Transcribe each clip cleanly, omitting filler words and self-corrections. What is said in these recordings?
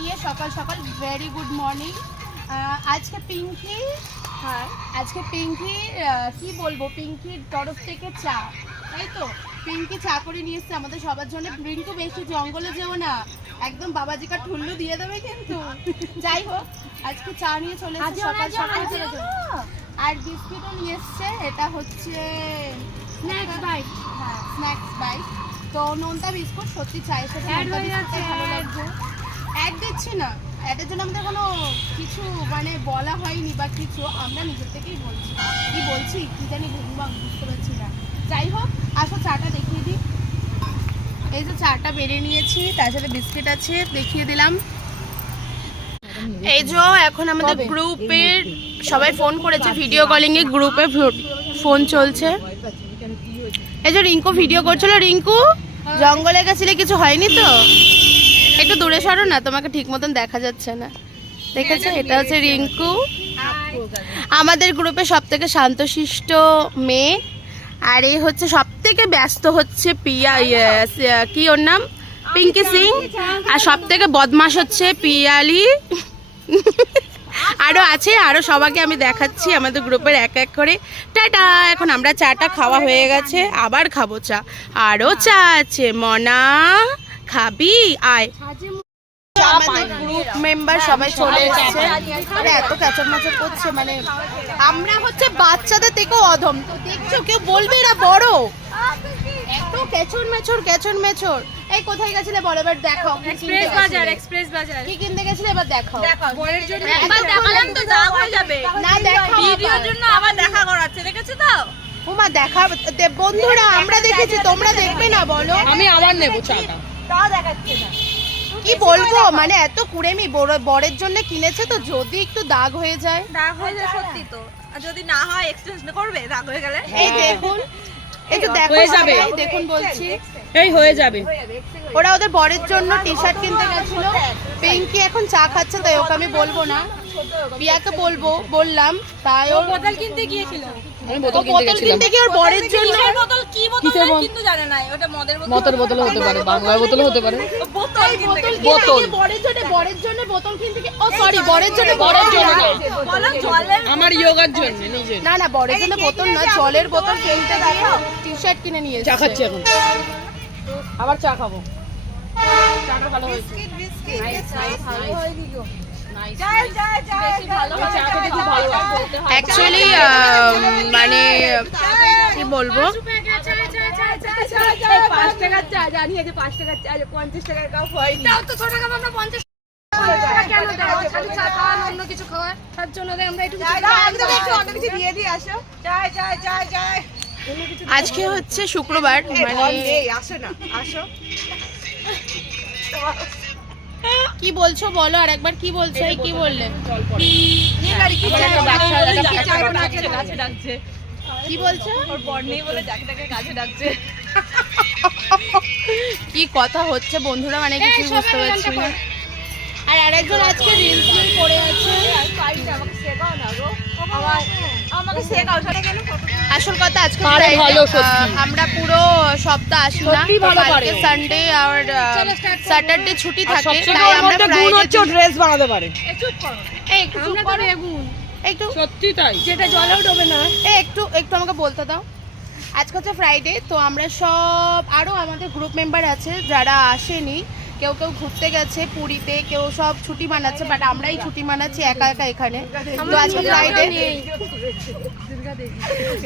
নিয়ে সকাল সকাল ভেরি গুড মর্নিং। আজকে পিঙ্কি কি বলবো, পিঙ্কির তরফ থেকে চা, তাই তো? পিঙ্কি চা করে নিয়ে এসছে আমাদের সবার জন্য। রিঙ্কু বেশি জঙ্গলে যেও না, একদম বাবাজিকা ঠুল্লু দিয়ে দেবে কিন্তু। যাই হোক, আজকে চা নিয়ে চলে এসছে সকাল সকাল। আর বিস্কিটও নিয়ে এসছে, এটা হচ্ছে স্ন্যাক্স বাইট। হ্যাঁ, স্ন্যাক্স বাইট। তো নোনতা বিস্কুট, সত্যি চায়ের সাথে নোনতা বিস্কুটটা ভালো লাগছে। অ্যাড দিচ্ছি না, অ্যাডের জন্য আমাদের কোনো কিছু মানে বলা হয়নি বা কিছু, আমরা নিজের থেকেই বলছি। কি বলছি কি জানি ঘুমবা বুঝতে পারছি না। যাই হোক, আসো চাটা দেখিয়ে দিই। এই যে চাটা বেড়ে নিয়েছি, তার সাথে বিস্কিট আছে, দেখিয়ে দিলাম। এই যে এখন আমাদের গ্রুপের সবাই ফোন করেছে, ভিডিও কলিং এ গ্রুপে ফোন চলছে। এই যে রিঙ্কু ভিডিও করছিল। রিঙ্কু, জঙ্গলে গেছিলে, কিছু হয়নি তো? একটু দূরে সরো না, তোমাকে ঠিক মতন দেখা যাচ্ছে না। দেখেছো, এটা হচ্ছে রিঙ্কু, আমাদের গ্রুপে সব থেকে শান্তশিষ্ট মেয়ে। আর এই হচ্ছে সব থেকে ব্যস্ত হচ্ছে পিয়া, কি ওর নাম, পিঙ্কি সিং। আর সব থেকে বদমাশ হচ্ছে পিয়ালি। আরো আছে, আরো সবাইকে আমি দেখাচ্ছি আমাদের গ্রুপের এক এক করে। টাটা। এখন আমরা চাটা খাওয়া হয়ে গেছে, আবার খাবো চা। আরো চা আছে, মনা খাবি? আয়। আমাদের গ্রুপ মেম্বার সবাই চলে এসেছে। এত ক্যাচর ম্যাচর করছে, মানে আমরা হচ্ছে বাচ্চাদের থেকেও অধম। তো দেখছো, কেউ বলবে এরা বড়, এত ক্যাচর মেচর। এই কোথায় গেছিলে বলো, এবার দেখাও। এক্সপ্রেস বাজার। কি কিনতে গেছিলে, এবার দেখাও। বরের জন্য একবার দেখালাম তো দাগ হয়ে যাবে না, দেখাও। ভিডিওর জন্য আবার দেখা করাচ্ছে, দেখেছো তো? ওমা দেখা, বন্ধুরা আমরা দেখেছি, তোমরা দেখবে না বলো? আমি আবার নেবো চাটা। তা দেখাচ্ছে না। কি বলবো, মানে এত কুড়েমি। বরের জন্য কিনেছে, তো যদি একটু দাগ হয়ে যায়। দাগ হয়ে যায় সত্যি তো, আর যদি না হয় এক্সচেঞ্জ করবে দাগ হয়ে গেলে। এই দেখুন, এই তো দেখো, হয়ে যাবে। দেখুন বলছি, এই হয়ে যাবে। ওরা ওদের বরের জন্য টি শার্ট কিনতে গেছিল। পিঙ্কি এখন চা খাচ্ছে, তাই ওকে আমি বলবো না, পিয়াকে বললাম। তাই ও বোতল কিনতে গিয়েছিল। আমি বোতল কিনতে গিয়ে ওর বরের জন্য বোতল কি বোতল কিন্তু জানে না, ওটা মদের বোতল। মতের বোতল হতে পারে, বাংলার বোতল হতে পারে। বোতল বরের জন্য বোতল কিনতে গিয়ে, ও সরি, বরের জন্য বলো জলের। আমার ইয়োগার জন্য নিজে। না, বরের জন্য বোতল না, জলের বোতল কিনতে গিয়ে টি শার্ট কিনে নিয়ে চা এসেছে। খাচ্ছি এখন, আবার চা খাবো। চাটা ভালো হয়েছে। অ্যাকচুয়ালি মানে কি বলবো, 5 টাকার চা জানিয়ে যে 5 টাকার চা 50 টাকার কাপ হয় না। তো ছোট কাপ আমরা 50 টাকা কেন দাও? খালি চা খাওয়া, অন্য কিছু খাওয়া, তার জন্য আমরা একটু অন্য কিছু দিয়ে দিই। আসো, যাই। আজকে হচ্ছে শুক্রবার, মানে আসো না, আসো। কি বলছো বলো, আর একবার কি বলছো? এই কি বললে, কি বলছো? কি কথা হচ্ছে বন্ধুরা, মানে কিছু বুঝতে পারছি না। আর আরেকজন আজকে রিলস করে আছে। আসল কথা, আজকে আমরা পুরো সপ্তাহ আসি না, কালকে সানডে আর স্যাটারডে ছুটি থাকে, তাই আমরা ড্রেস বানাতে পারে। একটু সত্যি তাই, যেটা জলেও ডোবে না। একটু আমাকে বলতে দাও। আজকে হচ্ছে ফ্রাইডে, তো আমরা সব, আরো আমাদের গ্রুপ মেম্বার আছে যারা আসেনি, কেউ ঘুরতে গেছে পুরীতে, কেউ সব ছুটি মানাচ্ছে, বাট আমরাই ছুটি মানাচ্ছি একা এখানে। তো আজকে ফ্রাইডে,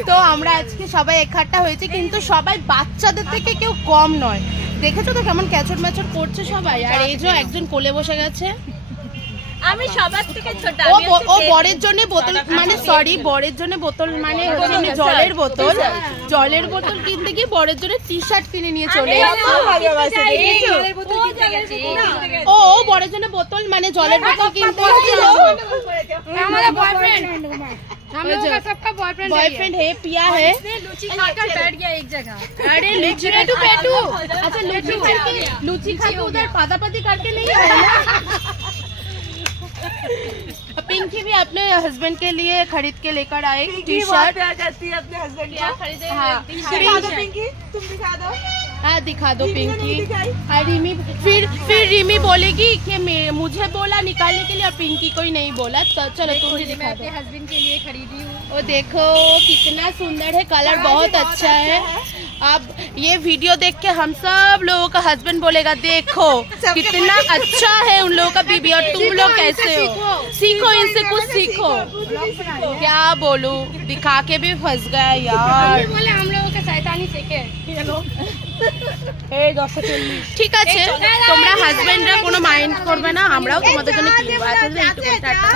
তো আমরা আজকে সবাই একহাট্টা হয়েছে, কিন্তু সবাই বাচ্চাদের থেকে কেউ কম নয়। দেখেছো তো কেমন ক্যাচর ম্যাচর করছে সবাই। আর এই যে একজন কোলে বসে গেছে, আমি সবার থেকে ছোট। ও বরের জন্য বোতল, মানে সরি, বরের জন্য বোতল মানে হচ্ছে জলের বোতল কিনতে গিয়ে বরের জন্য টি শার্ট কিনে নিয়ে চলে গেছে। ও বরের জন্য বোতল মানে জলের বোতল কিনতে গেছিল। हमारा बॉयफ्रेंड, हम लोगों का सबका बॉयफ्रेंड है, पिया है। लूची खाकर बैठ गया एक जगह। अरे लूची पेटू, अच्छा लूची खा के उधर पादापादी करके नहीं है ना। पिंकी भी अपने हस्बैंड के लिए खरीद के लेकर आए टी शर्ट। जाती है अपने हस्बैंड हाँ, पिंकी तुम दिखा दो। हाँ दिखा दो पिंकी। और रिमी फिर रिमी बोलेगी कि मुझे बोला निकालने के लिए और पिंकी को ही नहीं बोला। तो चलो तुम भी दिखा दो। हस्बैंड के लिए खरीदी हूँ। वो देखो कितना सुंदर है, कलर बहुत अच्छा है। अब ये वीडियो देख के हम सब लोगों का हस्बैंड बोलेगा देखो कितना अच्छा है उन लोगों का बीबी, और तुम लोग कैसे हो। सीखो इनसे, कुछ सीखो। क्या बोलूं, दिखा के भी फंस गया यार। बोले हम लोगों के शैतानी सीखे। এই 1040 ঠিক আছে, তোমরা হাজবেন্ডরা কোনো মাইন্ড করবে না, আমরাও তোমাদের জন্য কিনবো। আচ্ছা এইটুকু টাটা।